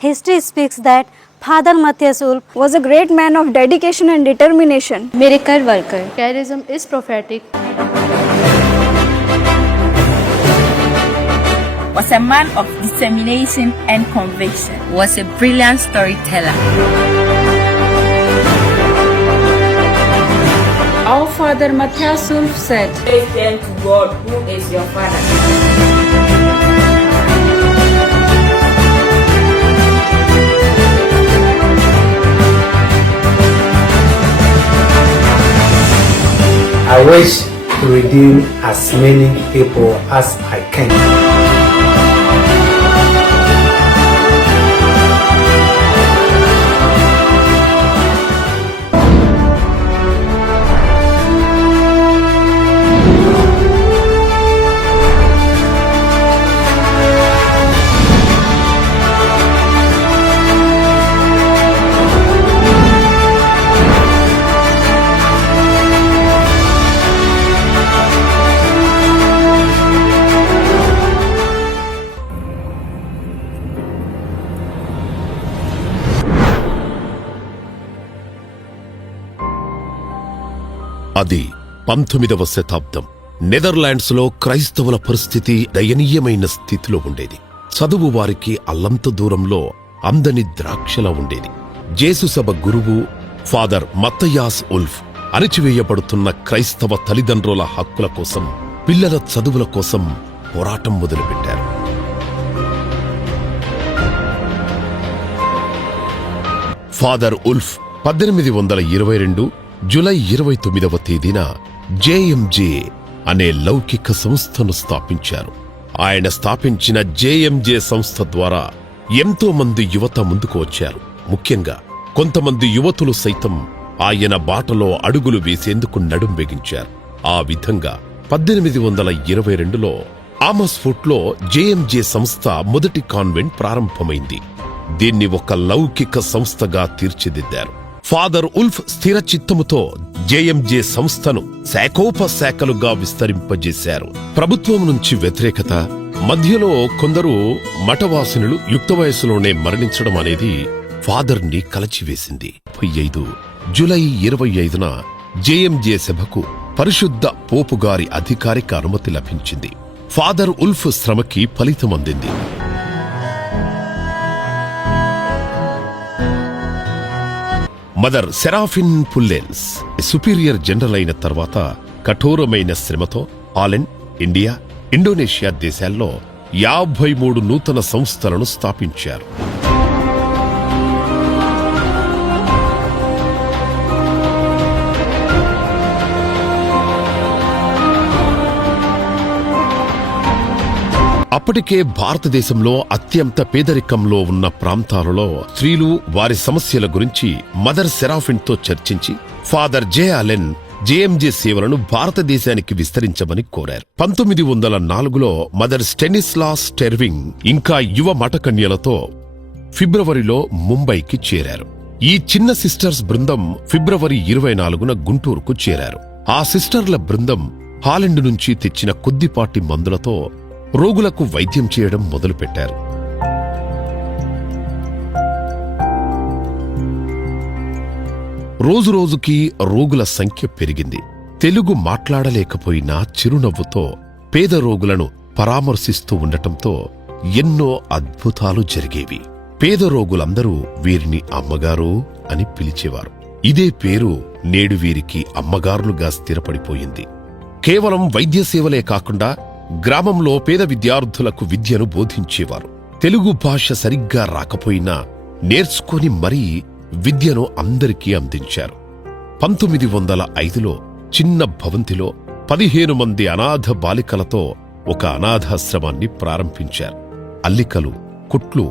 History speaks that Father Matthias Ulf was a great man of dedication and determination. Miracle worker. Charism is prophetic. Was a man of determination and conviction. Was a brilliant storyteller. Our Father Matthias Ulf said, Praise then to God who is your Father. I wish to redeem as many people as I can. అది 19వ శతాబ్దం. Netherlands లో క్రైస్తవుల పరిస్థితి దయనీయమైన స్థితిలో ఉండేది. చదువు వారికి అల్లంత దూరంలో అందని ద్రాక్షలా ఉండేది. జేసుసభ గురువు ఫాదర్ మత్తయాస్ ఉల్ఫ్ అణిచివేయబడుతున్న క్రైస్తవ తల్లిదండ్రుల హక్కుల కోసం, పిల్లల చదువుల కోసం పోరాటం మొదలుపెట్టారు. ఫాదర్ ఉల్ఫ్ 1822 జూలై 29వ తేదీన జేఎంజే అనే లౌకిక సంస్థను స్థాపించారు. ఆయన స్థాపించిన జేఎంజే సంస్థ ద్వారా ఎంతో మంది యువత ముందుకు వచ్చారు. ముఖ్యంగా కొంతమంది యువతులు సైతం ఆయన బాటలో అడుగులు వేసేందుకు నడుం బిగించారు. ఆ విధంగా 1822లో ఆమస్ఫోర్ట్లో జేఎంజే సంస్థ మొదటి కాన్వెంట్ ప్రారంభమైంది. దీన్ని ఒక లౌకిక సంస్థగా తీర్చిదిద్దారు. ఫాదర్ ఉల్ఫ్ స్థిర చిత్తముతో జేఎంజే సంస్థను శాఖోపశాఖలుగా విస్తరింపజేశారు. ప్రభుత్వం నుంచి వ్యతిరేకత, మధ్యలో కొందరు మఠవాసినులు యుక్త వయసులోనే మరణించడం అనేది ఫాదర్ ని కలచివేసింది. 35 జూలై 25న జేఎంజే సభకు పరిశుద్ధ పోపు గారి అధికారిక అనుమతి లభించింది. ఫాదర్ ఉల్ఫ్ శ్రమకి ఫలితం అందింది. మదర్ సెరాఫిన్ పుల్లెన్స్ సుపీరియర్ జనరల్ అయిన తర్వాత కఠోరమైన శ్రమతో హాలండ్, ఇండియా, ఇండోనేషియా దేశాల్లో 53 నూతన సంస్థలను స్థాపించారు. అప్పటికే భారతదేశంలో అత్యంత పేదరికంలో ఉన్న ప్రాంతాలలో స్త్రీలు వారి సమస్యల గురించి మదర్ సెరాఫిన్తో చర్చించి ఫాదర్ జే అలెన్ జేఎంజే సేవలను భారతదేశానికి విస్తరించమని కోరారు. 1904లో మదర్ స్టెనిస్లాస్ స్టెర్వింగ్ ఇంకా యువ మఠకన్యలతో ఫిబ్రవరిలో ముంబైకి చేరారు. ఈ చిన్న సిస్టర్స్ బృందం ఫిబ్రవరి 24న గుంటూరుకు చేరారు. ఆ సిస్టర్ల బృందం హాలండ్ నుంచి తెచ్చిన కొద్దిపాటి మందులతో రోగులకు వైద్యం చేయడం మొదలుపెట్టారు. రోజురోజుకీ రోగుల సంఖ్య పెరిగింది. తెలుగు మాట్లాడలేకపోయినా చిరునవ్వుతో పేద రోగులను పరామర్శిస్తూ ఉండటంతో ఎన్నో అద్భుతాలు జరిగేవి. పేద రోగులందరూ వీరిని అమ్మగారు అని పిలిచేవారు. ఇదే పేరు నేడు వీరికి అమ్మగారులుగా స్థిరపడిపోయింది. కేవలం వైద్య సేవలే కాకుండా గ్రామంలో పేద విద్యార్థులకు విద్యను బోధించేవారు. తెలుగు భాష సరిగ్గా రాకపోయినా నేర్చుకొని మరీ విద్యను అందరికీ అందించారు. 1905లో చిన్న భవంతిలో 15 మంది అనాథ బాలికలతో ఒక అనాథాశ్రమాన్ని ప్రారంభించారు. అల్లికలు, కుట్లు,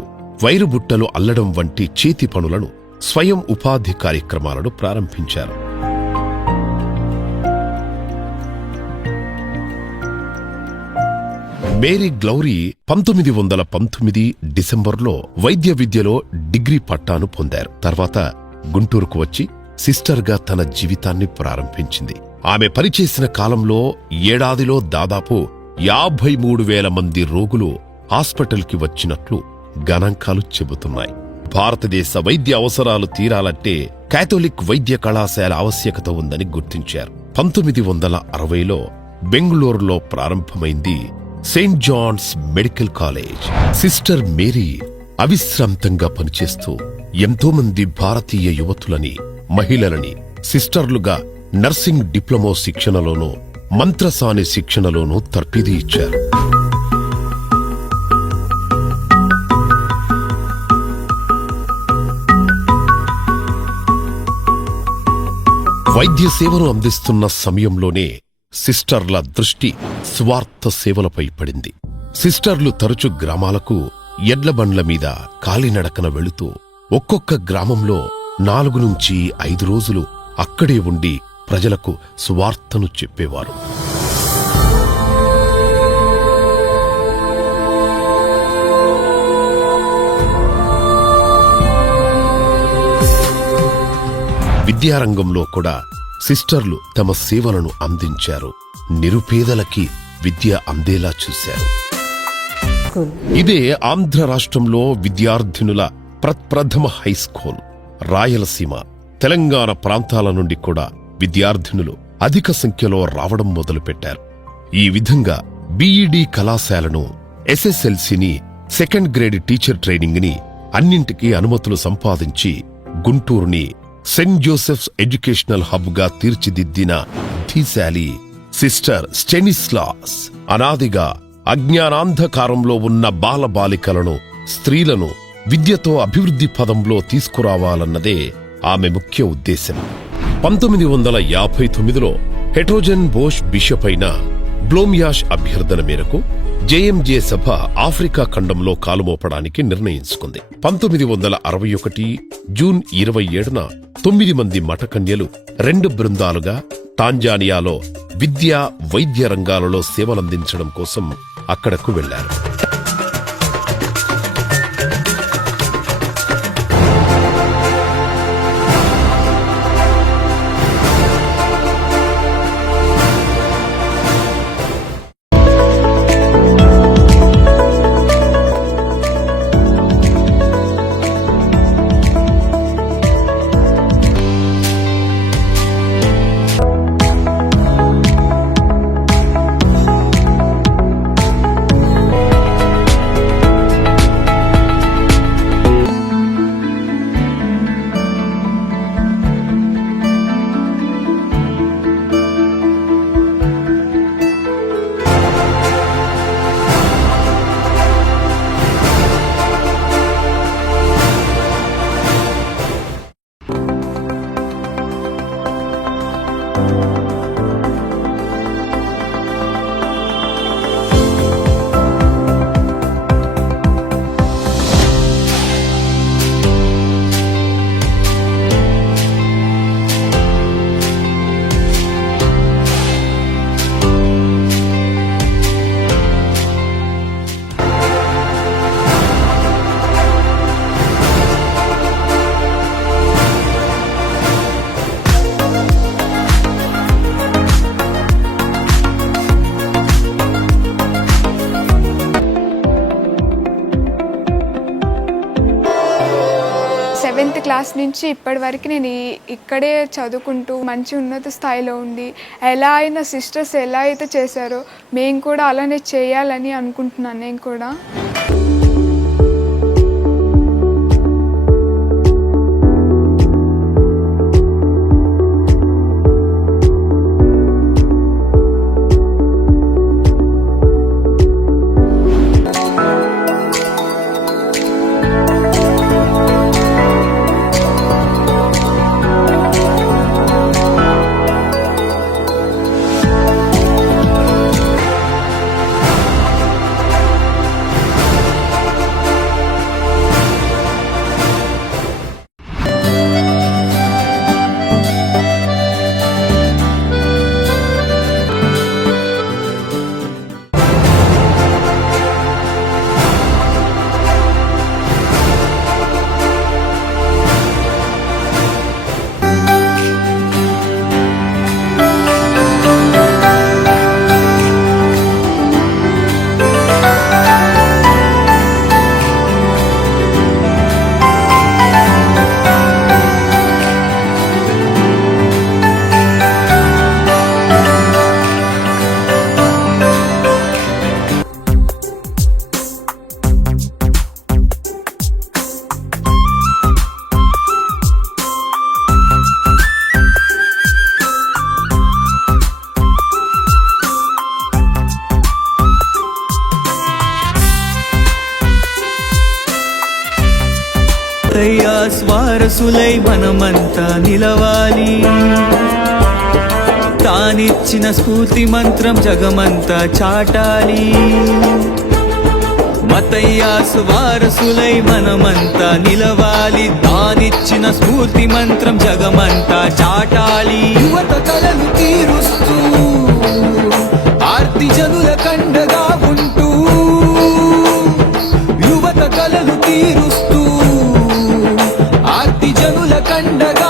వైరుబుట్టలు అల్లడం వంటి చేతి పనులను, స్వయం ఉపాధి కార్యక్రమాలను ప్రారంభించారు. మేరీ గ్లౌరీ 1919 డిసెంబర్లో వైద్య విద్యలో డిగ్రీ పట్టాను పొందారు. తర్వాత గుంటూరుకు వచ్చి సిస్టర్గా తన జీవితాన్ని ప్రారంభించింది. ఆమె పనిచేసిన కాలంలో ఏడాదిలో దాదాపు 53,000 మంది రోగులు హాస్పిటల్కి వచ్చినట్లు గణాంకాలు చెబుతున్నాయి. భారతదేశ వైద్య అవసరాలు తీరాలంటే కాథోలిక్ వైద్య కళాశాల ఆవశ్యకత ఉందని గుర్తించారు. 1960లో బెంగుళూరులో ప్రారంభమైంది saint John's medical college. Sister Mary అవిశ్రాంతంగా పనిచేస్తూ ఎంతో మంది భారతీయ యువతులని, మహిళలని సిస్టర్లుగా నర్సింగ్ డిప్లొమా శిక్షణలోనూ, మంత్రసాని శిక్షణలోనూ తర్ఫీదు ఇచ్చారు. వైద్య సేవను అందిస్తున్న సమయంలోనే సిస్టర్ల దృష్టి స్వార్థ సేవలపై పడింది. సిస్టర్లు తరచు గ్రామాలకు ఎడ్లబండ్ల మీద కాలినడకన వెళుతూ ఒక్కొక్క గ్రామంలో 4 నుంచి 5 రోజులు అక్కడే ఉండి ప్రజలకు సువార్తను చెప్పేవారు. విద్యారంగంలో కూడా సిస్టర్లు తమ సేవలను అందించారు. నిరుపేదలకి విద్య అందేలా చూశారు. ఇదే ఆంధ్ర రాష్ట్రంలో విద్యార్థినుల ప్రప్రథమ హైస్కూల్. రాయలసీమ, తెలంగాణ ప్రాంతాల నుండి కూడా విద్యార్థినులు అధిక సంఖ్యలో రావడం మొదలుపెట్టారు. ఈ విధంగా బీఈడీ కళాశాలను, ఎస్ఎస్ఎల్సీని, సెకండ్ గ్రేడ్ టీచర్ ట్రైనింగ్ ని అన్నింటికీ అనుమతులు సంపాదించి గుంటూరుని సెయింట్ జోసెఫ్స్ ఎడ్యుకేషనల్ హబ్ గా తీర్చిదిద్దిన ధీశాలి సిస్టర్ స్టెనిస్లాస్ అనాదిగా అజ్ఞానాంధకారంలో ఉన్న బాలబాలికలను, స్త్రీలను విద్యతో అభివృద్ధి పదంలో తీసుకురావాలన్నదే ఆమె ముఖ్య ఉద్దేశం. 1959లో హెట్రోజన్ బోష్ బిషప్ అయిన బ్లోమియాష్ అభ్యర్థన మేరకు జేఎంజే సభ ఆఫ్రికా ఖండంలో కాలుమోపడానికి నిర్ణయించుకుంది. 1961 జూన్ 27న 9 మంది మఠకన్యలు 2 బృందాలుగా టాంజానియాలో విద్యా, వైద్య రంగాలలో సేవలందించడం కోసం అక్కడకు వెళ్లారు. సెవెంత్ క్లాస్ నుంచి ఇప్పటి వరకు నేను ఇక్కడే చదువుకుంటూ మంచి ఉన్నత స్థాయిలో ఉండి ఎలా అయినా సిస్టర్స్ ఎలా అయితే చేశారో మేము కూడా అలానే చేయాలని అనుకుంటున్నాను. నేను కూడా వారసులై మనమంతా నిలవాలి. తానిచ్చిన స్ఫూర్తి మంత్రం జగమంతా చాటాలి. మత్తయ్యాసు వారసులై మనమంతా నిలవాలి. తానిచ్చిన స్ఫూర్తి మంత్రం జగమంతా చాటాలి. యువత కలలు తీరుస్తూ ఆర్తి జనుల కండగా ఉంటూ, యువత కలలు తీరుస్తూ ఆర్తి జనుల కండగా